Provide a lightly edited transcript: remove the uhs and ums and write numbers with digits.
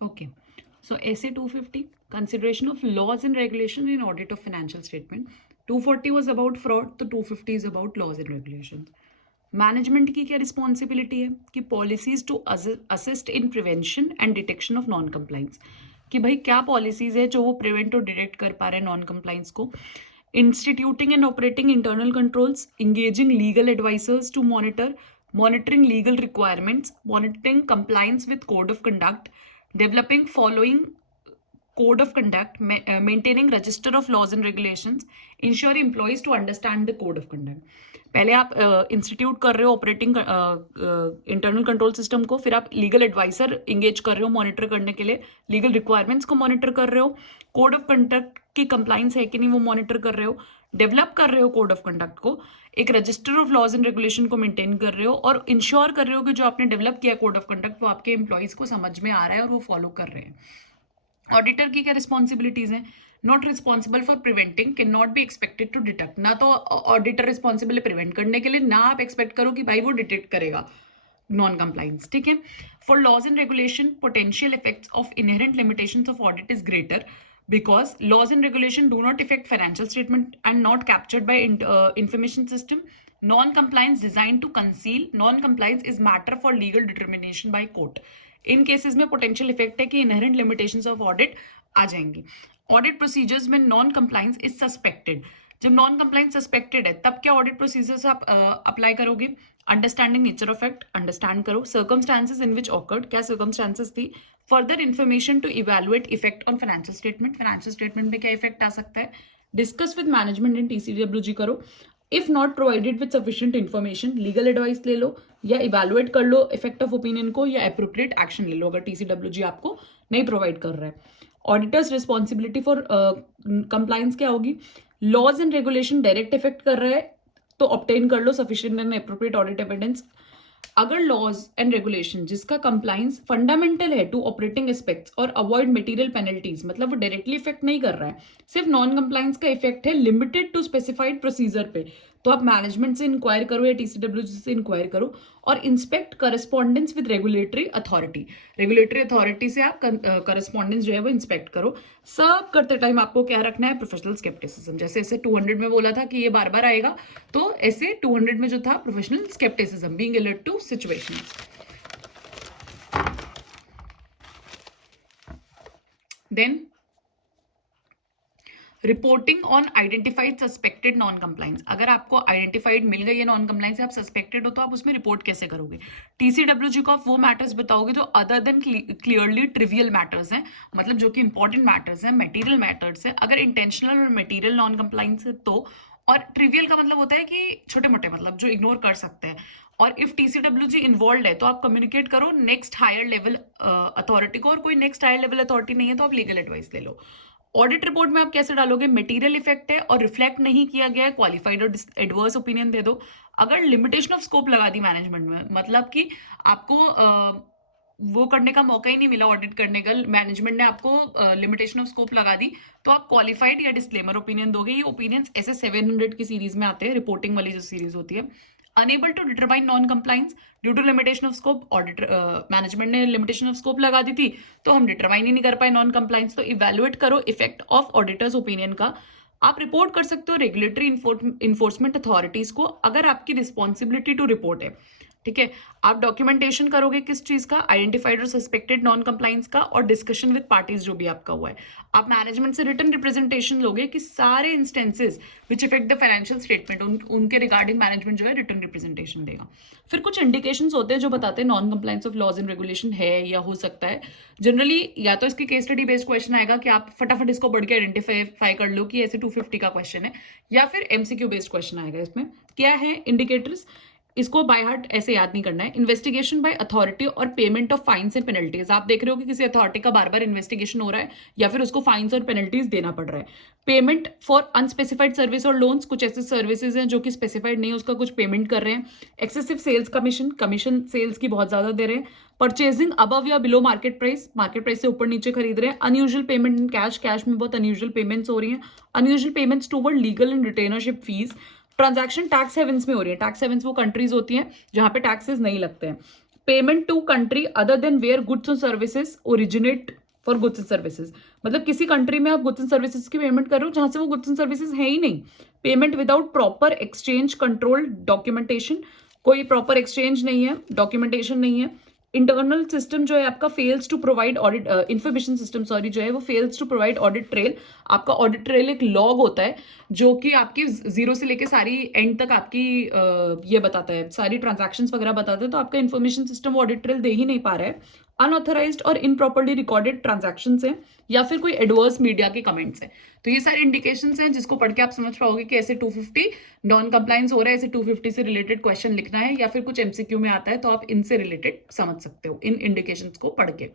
Okay. So SA 250, consideration of laws and regulation in audit of financial statement. 240 was about fraud, तो 250 is about laws and regulations. Management की क्या responsibility है कि policies to assist in prevention and detection of non compliance, कि भाई क्या policies है जो वो प्रिवेंट और डिटेक्ट कर पा रहे हैं नॉन कंप्लाइंस को. Instituting and operating internal controls, engaging legal advisers to monitoring legal requirements, monitoring compliance with code of conduct, developing following code of conduct, maintaining register of laws and regulations, ensure employees to understand the code of conduct. पहले आप institute कर रहे हो operating internal control system को, फिर आप legal adviser engage कर रहे हो मॉनिटर करने के लिए, लीगल रिक्वायरमेंट्स को मॉनिटर कर रहे हो, कोड ऑफ कंडक्ट की कंप्लाइंस है कि नहीं वो मॉनिटर कर रहे हो, डेवलप कर रहे हो कोड ऑफ कंडक्ट को, एक register of laws and regulation को मेंटेन कर रहे हो, और इंश्योर कर रहे हो कि जो आपने डेवलप किया कोड ऑफ कंडक्ट वो आपके एम्प्लॉयज को समझ में आ रहा है और वो फॉलो कर रहे हैं. ऑडिटर की क्या रिस्पॉन्सिबिलिटीज हैं? Not responsible for preventing, can not be expected to detect. ना तो ऑडिटर रिस्पॉन्सिबल है प्रिवेंट करने के लिए, ना आप एक्सपेक्ट करो कि भाई वो डिटेक्ट करेगा नॉन कंप्लाइंस. ठीक है. For laws and regulation, potential effects of inherent limitations of audit is greater because laws and regulation do not affect financial statement and not captured by information system. Non-compliance designed to conceal. Non-compliance is matter for legal determination by court. इन cases में potential effect है कि inherent limitations of audit आ जाएंगी. Audit procedures में non compliance is suspected. जब non compliance suspected है तब क्या ऑडिट प्रोसीजर्स आप अप्लाई करोगे? Understanding nature of act understand करो. सर्कमस्टांसेस इन विच ऑकर्ड, क्या सर्कमस्टांसेस थी. Further information to evaluate effect on financial statement, financial statement में क्या इफेक्ट आ सकता है. Discuss with management in TCWG करो. If not provided with sufficient information, legal advice ले लो या इवेलुएट कर लो इफेक्ट ऑफ ओपिनियन को, या एप्रोप्रिएट एक्शन ले लो अगर TCWG आपको नहीं प्रोवाइड कर रहा है. ऑडिटर्स रिस्पॉन्सिबिलिटी फॉर कंप्लाइंस क्या होगी? Laws and regulation direct effect कर रहा है तो ऑब्टेन कर लो sufficient and appropriate audit evidence. अगर लॉज एंड रेगुलेशन जिसका कंप्लाइंस फंडामेंटल है टू ऑपरेटिंग एस्पेक्ट्स और अवॉइड मटेरियल पेनल्टीज, मतलब वो डायरेक्टली इफेक्ट नहीं कर रहा है, सिर्फ नॉन कंप्लाइंस का इफेक्ट है लिमिटेड टू स्पेसिफाइड प्रोसीजर पे, तो आप मैनेजमेंट से इंक्वायर करो या TCWG से इंक्वायर करो और inspect correspondence with regulatory authority. Regulatory authority से आप करस्पॉन्डेंस जो है वो इंस्पेक्ट करो. सब करते टाइम आपको क्या रखना है? Professional scepticism. जैसे ऐसे 200 में बोला था कि ये बार बार आएगा, तो ऐसे 200 में जो था professional scepticism, being alert to situations. Then reporting on identified suspected non compliance. अगर आपको आइडेंटिफाइड मिल गई है नॉन कंप्लाइंस, आप सस्पेक्टेड हो, तो आप उसमें रिपोर्ट कैसे करोगे? TCWG को आप वो मैटर्स बताओगे जो other than clearly trivial matters हैं, मतलब जो कि इंपॉर्टेंट मैटर्स हैं, मटेरियल मैटर्स हैं. अगर इंटेंशनल और मटेरियल नॉन कंप्लाइंस है तो, और ट्रिवियल का मतलब होता है कि छोटे मोटे, मतलब जो इग्नोर कर सकते हैं. और इफ TCWG इन्वॉल्व है तो आप कम्युनिकेट करो नेक्स्ट हायर लेवल अथॉरिटी को, और कोई नेक्स्ट हायर लेवल अथॉरिटी नहीं है तो आप लीगल एडवाइस ले लो. ऑडिट रिपोर्ट में आप कैसे डालोगे? मटेरियल इफेक्ट है और रिफ्लेक्ट नहीं किया गया है, क्वालिफाइड और एडवर्स ओपिनियन दे दो. अगर लिमिटेशन ऑफ स्कोप लगा दी मैनेजमेंट में, मतलब कि आपको वो करने का मौका ही नहीं मिला ऑडिट करने का, मैनेजमेंट ने आपको लिमिटेशन ऑफ स्कोप लगा दी, तो आप क्वालिफाइड या डिस्क्लेमर ओपिनियन दोगे. ये ओपिनियंस ऐसे 700 की सीरीज में आते हैं, रिपोर्टिंग वाली जो सीरीज होती है. Unable to determine non compliance due to limitation of scope. Audit management ने लिमिटेशन ऑफ स्कोप लगा दी थी तो हम डिटरमाइन ही नहीं कर पाए नॉन कंप्लाइंस. तो इवेलुएट करो इफेक्ट ऑफ ऑडिटर्स ओपिनियन का. आप रिपोर्ट कर सकते हो रेगुलेटरी इन्फोर्समेंट अथॉरिटीज को अगर आपकी रिस्पॉन्सिबिलिटी टू रिपोर्ट है. ठीक है. आप डॉक्यूमेंटेशन करोगे किस चीज का? आइडेंटिफाइड और सस्पेक्टेड नॉन कंप्लाइंस का, और डिस्कशन विद पार्टीज जो भी आपका हुआ है. आप मैनेजमेंट से रिटर्न रिप्रेजेंटेशन लोगे कि सारे instances which effect the financial statement, उनके रिगार्डिंग मैनेजमेंट जो है रिटर्न रिप्रेजेंटेशन देगा. फिर कुछ इंडिकेशंस होते हैं जो बताते हैं non compliance of laws and regulation है या हो सकता है. जनरली या तो इसकी केस स्टडी बेस्ड क्वेश्चन आएगा कि आप फटाफट इसको बढ़ के आइडेंटिफाई कर लो कि ऐसे 250 का क्वेश्चन है, या फिर MCQ बेस्ड क्वेश्चन आएगा. इसमें क्या है इंडिकेटर्स, इसको बाय हार्ट ऐसे याद नहीं करना है. इन्वेस्टिगेशन बाय अथॉरिटी और payment of fines and penalties. आप देख रहे हो कि किसी अथॉरिटी का बार बार इन्वेस्टिगेशन हो रहा है या फिर उसको फाइन्स और पेनल्टीज देना पड़ रहा है. पेमेंट फॉर अनस्पेसिफाइड सर्विस और लोन्स, कुछ ऐसे सर्विसेज हैं जो कि स्पेसिफाइड नहीं, उसका कुछ पेमेंट कर रहे हैं. एक्सेसिव सेल्स कमीशन सेल्स की बहुत ज्यादा दे रहे हैं. परचेजिंग अबव या बिलो मार्केट प्राइस से ऊपर नीचे खरीद रहे हैं. अनयूजुअल पेमेंट इन कैश में बहुत अनयूजुअल पेमेंट्स हो रही हैं. Unusual payments toward legal and retainership fees. Transaction tax havens में हो रही है. टैक्स हेवंस वो कंट्रीज होती हैं जहां पे टैक्सेस नहीं लगते हैं. Payment to country other than where goods and services originate for goods and services, मतलब किसी कंट्री में आप गुड्स एंड सर्विसेज की पेमेंट कर रहे हो जहां से वो गुड्स एंड सर्विसेज है ही नहीं. Payment without proper exchange control documentation, कोई प्रॉपर एक्सचेंज नहीं है, डॉक्यूमेंटेशन नहीं है. इंटरनल सिस्टम जो है आपका fails to provide audit, information system sorry जो है वो fails to provide audit trail. आपका ऑडिट ट्रेल एक लॉग होता है जो कि आपकी जीरो से लेके सारी एंड तक आपकी ये बताता है, सारी ट्रांजैक्शंस वगैरह बताता है. तो आपका इंफॉर्मेशन सिस्टम वो ऑडिट ट्रेल दे ही नहीं पा रहा है. अनऑथराइज्ड और इनप्रॉपरली रिकॉर्डेड ट्रांजैक्शंस हैं या फिर कोई एडवर्स मीडिया के कमेंट्स हैं. तो ये सारे इंडिकेशंस हैं जिसको पढ़ के आप समझ पाओगे कि ऐसे 250 नॉन कंप्लायंस हो रहा है, ऐसे 250 से रिलेटेड क्वेश्चन लिखना है या फिर कुछ एमसीक्यू में आता है तो आप इनसे रिलेटेड समझ सकते हो इन इंडिकेशंस को पढ़ के.